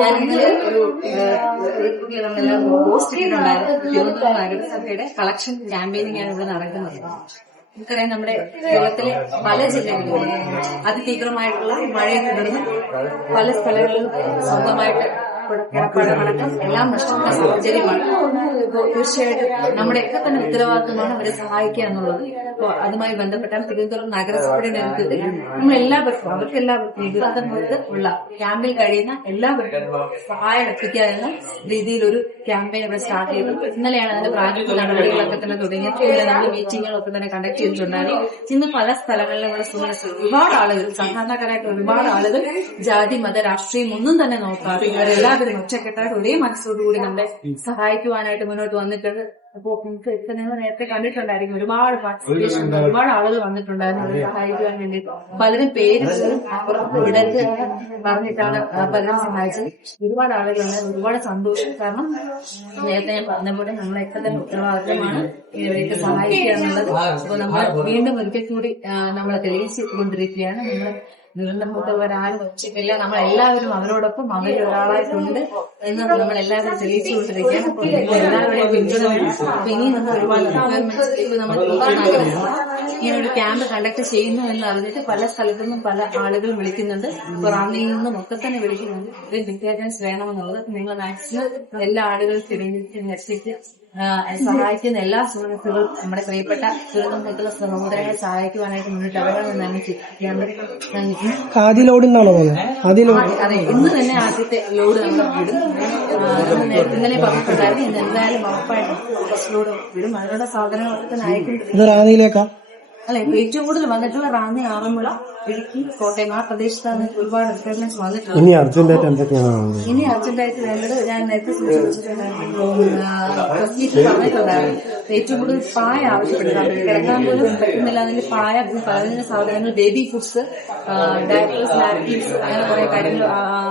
ഞാൻ ഇന്നലെ ഒരു ഫേസ്ബുക്കിൽ നമ്മളെല്ലാം പോസ്റ്റ് ഇട്ടിട്ടുണ്ടായിരുന്നു. തിരുവനന്തപുരം നഗരസഭയുടെ കളക്ഷൻ ക്യാമ്പയിനിങ് ആണ് ഇവിടെ നടക്കുന്നത്. നമുക്കറിയാം, നമ്മുടെ കേരളത്തിലെ പല ജില്ലകളിലും അതിതീവ്രമായിട്ടുള്ള മഴയെ തുടർന്ന് പല സ്ഥലങ്ങളിലും സ്വന്തമായിട്ട് കിടപ്പാടമടക്കം എല്ലാം നഷ്ടപ്പെട്ട സാഹചര്യമാണ്. തീർച്ചയായിട്ടും നമ്മുടെയൊക്കെ തന്നെ ഉത്തരവാദിത്തമാണ് അവരെ സഹായിക്കുക എന്നുള്ളത്. അപ്പോൾ അതുമായി ബന്ധപ്പെട്ടാണ് തിരുവനന്തപുരം നഗരസഭയുടെ നേതൃത്വത്തിൽ നമ്മളെല്ലാവർക്കും അവർക്കെല്ലാവർക്കും ദുരിതങ്ങൾക്ക് ഉള്ള ക്യാമ്പിൽ കഴിയുന്ന എല്ലാവർക്കും സഹായം എത്തിക്കുക എന്ന രീതിയിൽ ഒരു ക്യാമ്പയിൻ ഇവിടെ സ്റ്റാർട്ട് ചെയ്തു. ഇന്നലെയാണ് അതിന്റെ പ്രാരംഭ നടപടികളൊക്കെ തന്നെ തുടങ്ങിയത്. ഇന്നലെ നമ്മൾ മീറ്റിങ്ങുകളൊക്കെ തന്നെ കണ്ടക്ട് ചെയ്തിട്ടുണ്ടായിരുന്നു. ഇന്ന് പല സ്ഥലങ്ങളിലും ഇവിടെ ഒരുപാട് ആളുകൾ, സാധാരണക്കാരായിട്ട് ഒരുപാട് ആളുകൾ ജാതി മത രാഷ്ട്രീയം ഒന്നും തന്നെ നോക്കാതെ ഇവരെല്ലാവരും ഒറ്റക്കെട്ടായിട്ട് ഒരേ മനസ്സോടുകൂടി നമ്മളെ സഹായിക്കുവാനായിട്ട് മുന്നോട്ട് വന്നിട്ടുണ്ട്. അപ്പോൾ നമുക്ക് ഇപ്പൊ നിങ്ങൾ നേരത്തെ കണ്ടിട്ടുണ്ടായിരിക്കും, ഒരുപാട് പാർട്ടിസിപ്പേഷൻ, ഒരുപാട് ആളുകൾ വന്നിട്ടുണ്ടായിരുന്നു അവരെ സഹായിക്കുവാൻ വേണ്ടിയിട്ട്. പലരും പേര് വിടരുത് പറഞ്ഞിട്ടാണ് പലരും സഹായിച്ചത്. ഒരുപാട് ആളുകളുണ്ട്, ഒരുപാട് സന്തോഷം. കാരണം നേരത്തെ ഞാൻ പറഞ്ഞ പോലെ നമ്മളെയൊക്കെ തന്നെ ഉത്തരവാദിത്തമാണ് ഇവരെയൊക്കെ സഹായിക്കുക എന്നുള്ളത്. അപ്പോൾ നമ്മൾ വീണ്ടും ഒരിക്കൽ കൂടി നമ്മളെ തെളിയിച്ചു കൊണ്ടിരിക്കുകയാണ്. നമ്മൾ നിരന്തരമുള്ളവരാരും ഒച്ചയ്ക്കില്ല, നമ്മളെല്ലാവരും അവരോടൊപ്പം അവരിൽ ഒരാളായിട്ടുണ്ട് എന്ന് നമ്മളെല്ലാവരും തെളിയിച്ചുകൊണ്ടിരിക്കുകയാണ്. അപ്പോൾ എല്ലാവരുടെയും പിന്തുണ വേണം. അപ്പൊ ഇനി നമ്മൾ ഒരുപാട് റിക്വയർമെന്റ്സിലേക്ക് നമ്മൾ ഇങ്ങനെ ഒരു ക്യാമ്പ് കണ്ടക്ട് ചെയ്യുന്നു എന്ന് അറിഞ്ഞിട്ട് പല സ്ഥലത്തു നിന്നും പല ആളുകളും വിളിക്കുന്നുണ്ട്. റാന്നിയിൽ നിന്നും ഒക്കെ തന്നെ വിളിക്കുന്നുണ്ട്. ഒരു വിദ്യാഭ്യാസം വേണമെന്നുള്ളത് നിങ്ങൾ മാക്സിമം എല്ലാ ആളുകളും തിരഞ്ഞെടുത്ത് സഹായിക്കുന്ന എല്ലാ സുഹൃത്തുക്കളും നമ്മുടെ പ്രിയപ്പെട്ട ദുരിതമുക്ത സഹോദരങ്ങളെ സഹായിക്കുവാനായിട്ട് മുന്നിട്ട് അവരാണെന്നാണ് ആദ്യ ലോഡിനാണോ? അതെ, ഇന്ന് തന്നെ ആദ്യത്തെ ലോഡ് നമ്മൾ വിടും. ഇന്നലെ പറഞ്ഞിട്ടുണ്ടായിരുന്നു, ഇന്ന് എന്തായാലും ഉറപ്പായിട്ടും ഫസ്റ്റ് ലോഡ് വിടും. അതിനുള്ള സാധനങ്ങളൊക്കെ തന്നെ അയക്കും. അല്ലെ, ഏറ്റവും കൂടുതൽ വന്നിട്ടുള്ള റാന്നി, ആറന്മുള, ഇടുക്കി, കോട്ടയം ആ പ്രദേശത്താണ് ഒരുപാട് റിക്വയർമെന്റ്സ് വന്നിട്ടുള്ളത്. ഇനി അർജന്റായിട്ട് വേണ്ടത് ഞാൻ നേരത്തെ സൂചിപ്പിച്ചിട്ടുണ്ടായിരുന്നു, പറഞ്ഞിട്ടുണ്ടായിരുന്നു. ഏറ്റവും കൂടുതൽ പായ ആവശ്യപ്പെട്ടിട്ടുണ്ട്. കിടക്കാൻ പോലും പറ്റുന്നില്ല. അതിന്റെ പായ, പലതിന്റെ സാധനങ്ങൾ, ബേബി ഫുഡ്സ്, ഡയപ്പേഴ്സ്, നാപ്കിൻസ്, അങ്ങനെ കുറെ കാര്യങ്ങൾ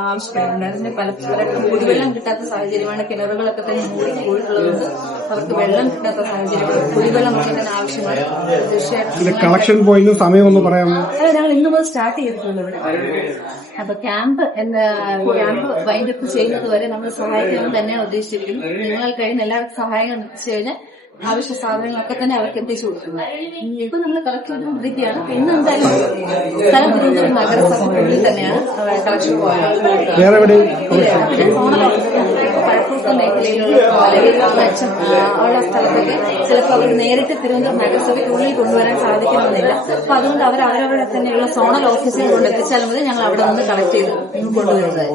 ആവശ്യപ്പെടുന്നുണ്ടായിരുന്നു. പലർക്കും കുടിവെള്ളം കിട്ടാത്ത സാഹചര്യമാണ്. കിണറുകളൊക്കെ തന്നെ മൂടി പോയിട്ടുള്ളതുകൊണ്ട് അവർക്ക് വെള്ളം കിട്ടാത്ത സാഹചര്യമാണ്. കുടിവെള്ളമൊക്കെ തന്നെ ആവശ്യമാണ്. തീർച്ചയായിട്ടും കളക്ഷൻ പോയിന്റ് സമയം ഒന്ന് പറയാമോ? ഞങ്ങൾ ഇന്ന് മുതൽ സ്റ്റാർട്ട് ചെയ്തിട്ടുണ്ട് ഇവിടെ. അപ്പൊ ക്യാമ്പ് വൈൻഡപ്പ് ചെയ്യുന്നത് വരെ നമ്മൾ സഹായിക്കണം തന്നെയാണ് ഉദ്ദേശിച്ചിരിക്കുന്നത്. നിങ്ങൾ കഴിയുന്ന എല്ലാവർക്കും സഹായം എത്തിച്ചു കഴിഞ്ഞാൽ ആവശ്യ സാധനങ്ങളൊക്കെ തന്നെ അവർക്ക് എത്തിച്ചു കൊടുക്കുന്നത്. ഇപ്പൊ നമ്മൾ കളക്ട് ചെയ്തുകൊണ്ടിരിക്കുകയാണ്. പിന്നെ എന്തായാലും സ്ഥലം തിരുവനന്തപുരം നഗരസഭയിൽ തന്നെയാണ് കളക്ഷൻ പോകാൻ. പഴക്കൂട്ട മേഖലയിലുള്ള ഉള്ള സ്ഥലത്തൊക്കെ ചിലപ്പോൾ അവർ നേരിട്ട് തിരുവനന്തപുരം നഗരസഭയ്ക്കുള്ളിൽ കൊണ്ടുവരാൻ സാധിക്കുന്നില്ല. അപ്പൊ അതുകൊണ്ട് അവരവരുടെ തന്നെയുള്ള സോണൽ ഓഫീസിൽ കൊണ്ട് എത്തിച്ചാൽ മതി. ഞങ്ങൾ അവിടെ നിന്ന് കളക്ട് ചെയ്ത് കൊണ്ടുവരുന്നത്.